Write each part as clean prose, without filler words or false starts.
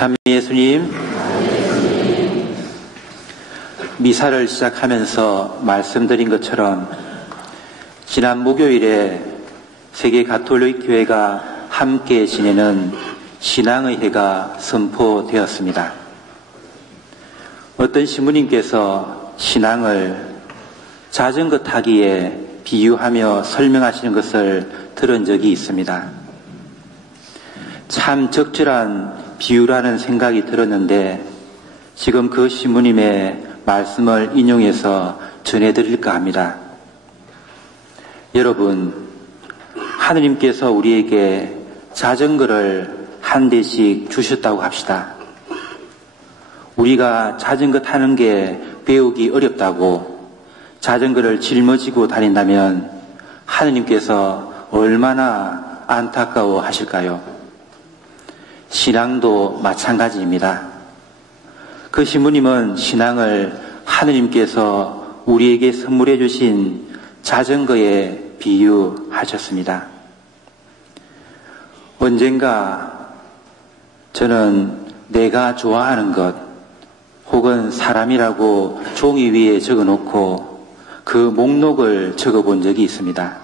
참 예수님, 미사를 시작하면서 말씀드린 것처럼 지난 목요일에 세계 가톨릭 교회가 함께 지내는 신앙의 해가 선포되었습니다. 어떤 신부님께서 신앙을 자전거 타기에 비유하며 설명하시는 것을 들은 적이 있습니다. 참 적절한 비유라는 생각이 들었는데 지금 그 신부님의 말씀을 인용해서 전해드릴까 합니다. 여러분, 하느님께서 우리에게 자전거를 한 대씩 주셨다고 합시다. 우리가 자전거 타는 게 배우기 어렵다고 자전거를 짊어지고 다닌다면 하느님께서 얼마나 안타까워 하실까요? 신앙도 마찬가지입니다. 그 신부님은 신앙을 하느님께서 우리에게 선물해 주신 자전거에 비유하셨습니다. 언젠가 저는 내가 좋아하는 것 혹은 사람이라고 종이 위에 적어놓고 그 목록을 적어본 적이 있습니다.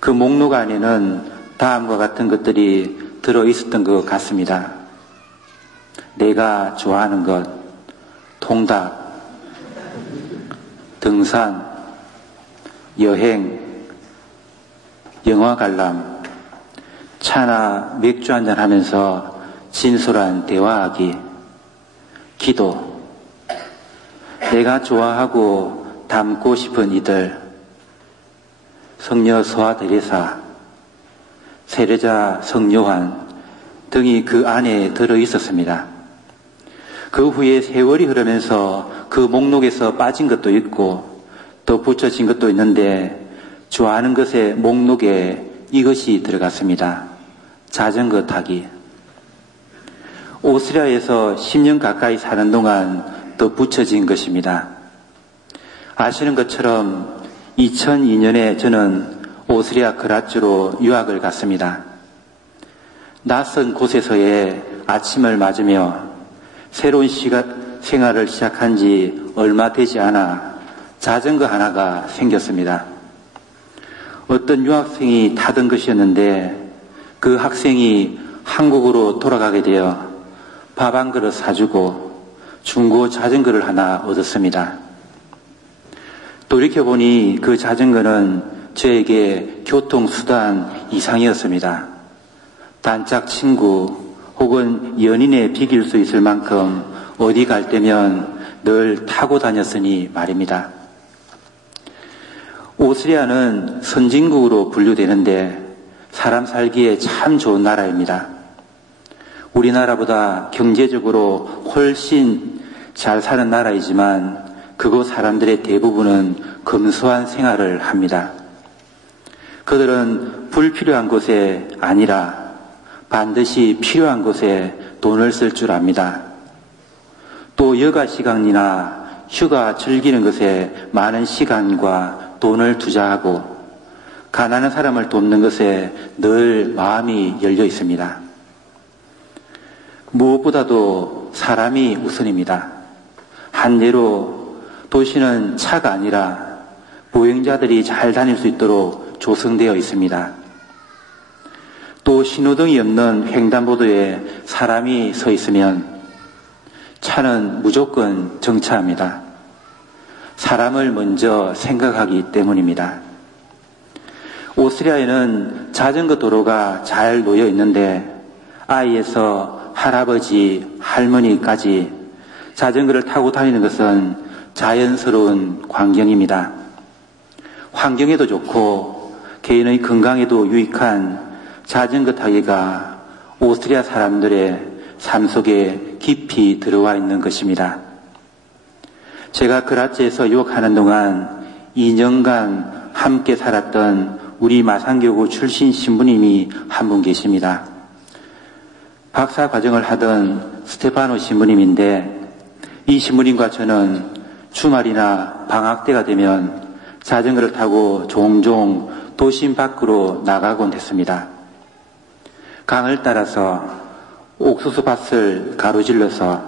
그 목록 안에는 다음과 같은 것들이 들어있었던 것 같습니다. 내가 좋아하는 것, 통닭, 등산, 여행, 영화 관람, 차나 맥주 한잔 하면서 진솔한 대화하기, 기도, 내가 좋아하고 닮고 싶은 이들, 성녀 소아 데레사, 세례자 성요한 등이 그 안에 들어있었습니다. 그 후에 세월이 흐르면서 그 목록에서 빠진 것도 있고 또 붙여진 것도 있는데 좋아하는 것의 목록에 이것이 들어갔습니다. 자전거 타기. 오스트리아에서 10년 가까이 사는 동안 또 붙여진 것입니다. 아시는 것처럼 2002년에 저는 오스트리아 그라츠로 유학을 갔습니다. 낯선 곳에서의 아침을 맞으며 새로운 생활을 시작한 지 얼마 되지 않아 자전거 하나가 생겼습니다. 어떤 유학생이 타던 것이었는데 그 학생이 한국으로 돌아가게 되어 밥 한 그릇 사주고 중고 자전거를 하나 얻었습니다. 돌이켜보니 그 자전거는 저에게 교통수단 이상이었습니다. 단짝 친구 혹은 연인에 비길 수 있을 만큼 어디 갈 때면 늘 타고 다녔으니 말입니다. 오스트리아는 선진국으로 분류되는데 사람 살기에 참 좋은 나라입니다. 우리나라보다 경제적으로 훨씬 잘 사는 나라이지만 그곳 사람들의 대부분은 검소한 생활을 합니다. 그들은 불필요한 곳에 아니라 반드시 필요한 곳에 돈을 쓸 줄 압니다. 또 여가 시간이나 휴가 즐기는 것에 많은 시간과 돈을 투자하고 가난한 사람을 돕는 것에 늘 마음이 열려 있습니다. 무엇보다도 사람이 우선입니다. 한대로 도시는 차가 아니라 보행자들이 잘 다닐 수 있도록 조성되어 있습니다. 또 신호등이 없는 횡단보도에 사람이 서 있으면 차는 무조건 정차합니다. 사람을 먼저 생각하기 때문입니다. 오스트리아에는 자전거 도로가 잘 놓여 있는데 아이에서 할아버지, 할머니까지 자전거를 타고 다니는 것은 자연스러운 광경입니다. 환경에도 좋고 개인의 건강에도 유익한 자전거 타기가 오스트리아 사람들의 삶 속에 깊이 들어와 있는 것입니다. 제가 그라츠에서 유학하는 동안 2년간 함께 살았던 우리 마산교구 출신 신부님이 한 분 계십니다. 박사 과정을 하던 스테파노 신부님인데 이 신부님과 저는 주말이나 방학 때가 되면 자전거를 타고 종종 도심 밖으로 나가곤 했습니다. 강을 따라서 옥수수 밭을 가로질러서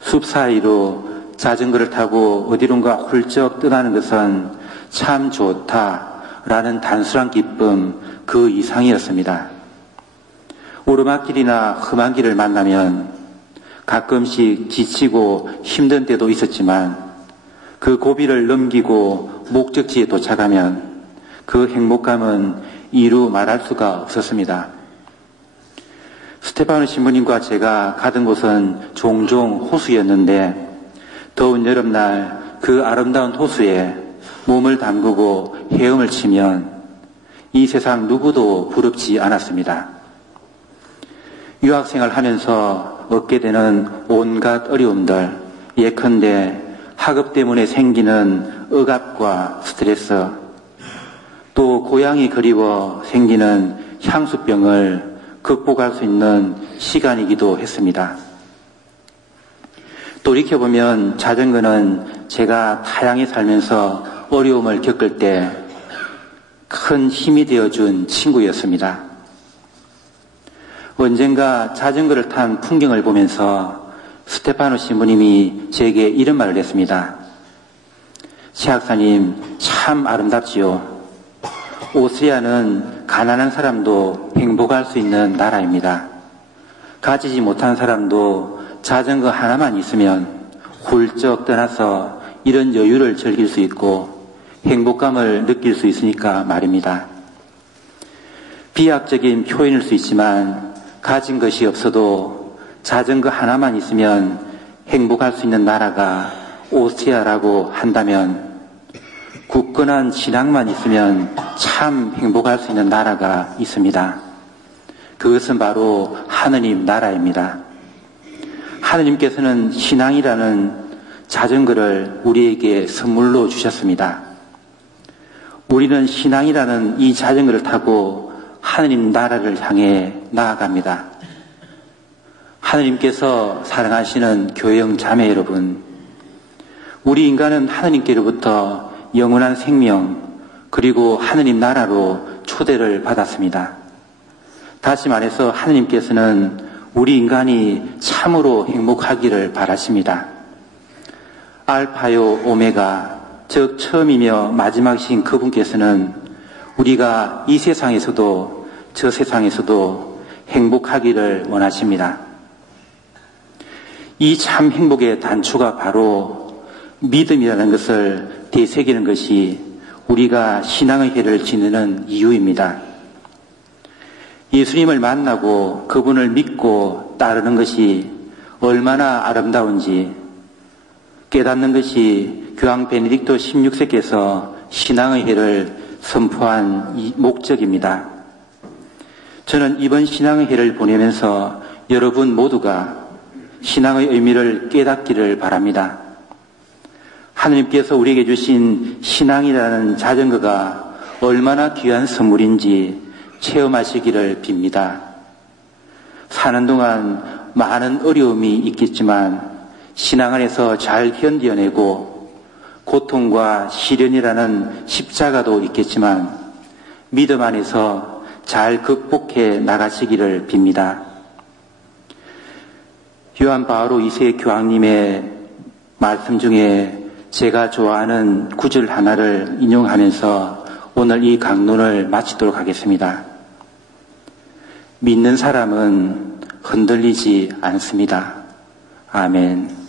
숲 사이로 자전거를 타고 어디론가 훌쩍 떠나는 것은 참 좋다라는 단순한 기쁨 그 이상이었습니다. 오르막길이나 험한 길을 만나면 가끔씩 지치고 힘든 때도 있었지만 그 고비를 넘기고 목적지에 도착하면 그 행복감은 이루 말할 수가 없었습니다. 스테파노 신부님과 제가 가던 곳은 종종 호수였는데 더운 여름날 그 아름다운 호수에 몸을 담그고 헤엄을 치면 이 세상 누구도 부럽지 않았습니다. 유학생활 하면서 얻게 되는 온갖 어려움들, 예컨대 학업 때문에 생기는 억압과 스트레스, 또 고향이 그리워 생기는 향수병을 극복할 수 있는 시간이기도 했습니다. 돌이켜보면 자전거는 제가 타향에 살면서 어려움을 겪을 때 큰 힘이 되어준 친구였습니다. 언젠가 자전거를 탄 풍경을 보면서 스테파노 신부님이 제게 이런 말을 했습니다. 최학사님, 참 아름답지요. 오스트리아는 가난한 사람도 행복할 수 있는 나라입니다. 가지지 못한 사람도 자전거 하나만 있으면 훌쩍 떠나서 이런 여유를 즐길 수 있고 행복감을 느낄 수 있으니까 말입니다. 비약적인 표현일 수 있지만 가진 것이 없어도 자전거 하나만 있으면 행복할 수 있는 나라가 오스트리아라고 한다면 굳건한 신앙만 있으면 참 행복할 수 있는 나라가 있습니다. 그것은 바로 하느님 나라입니다. 하느님께서는 신앙이라는 자전거를 우리에게 선물로 주셨습니다. 우리는 신앙이라는 이 자전거를 타고 하느님 나라를 향해 나아갑니다. 하느님께서 사랑하시는 교회형 자매 여러분, 우리 인간은 하느님께로부터 영원한 생명 그리고 하느님 나라로 초대를 받았습니다. 다시 말해서 하느님께서는 우리 인간이 참으로 행복하기를 바라십니다. 알파요 오메가, 즉 처음이며 마지막이신 그분께서는 우리가 이 세상에서도 저 세상에서도 행복하기를 원하십니다. 이 참 행복의 단초가 바로 믿음이라는 것을 되새기는 것이 우리가 신앙의 해를 지내는 이유입니다. 예수님을 만나고 그분을 믿고 따르는 것이 얼마나 아름다운지 깨닫는 것이 교황 베네딕토 16세께서 신앙의 해를 선포한 이 목적입니다. 저는 이번 신앙의 해를 보내면서 여러분 모두가 신앙의 의미를 깨닫기를 바랍니다. 하느님께서 우리에게 주신 신앙이라는 자전거가 얼마나 귀한 선물인지 체험하시기를 빕니다. 사는 동안 많은 어려움이 있겠지만 신앙 안에서 잘 견뎌내고 고통과 시련이라는 십자가도 있겠지만 믿음 안에서 잘 극복해 나가시기를 빕니다. 요한 바오로 2세 교황님의 말씀 중에 제가 좋아하는 구절 하나를 인용하면서 오늘 이 강론을 마치도록 하겠습니다. 믿는 사람은 흔들리지 않습니다. 아멘.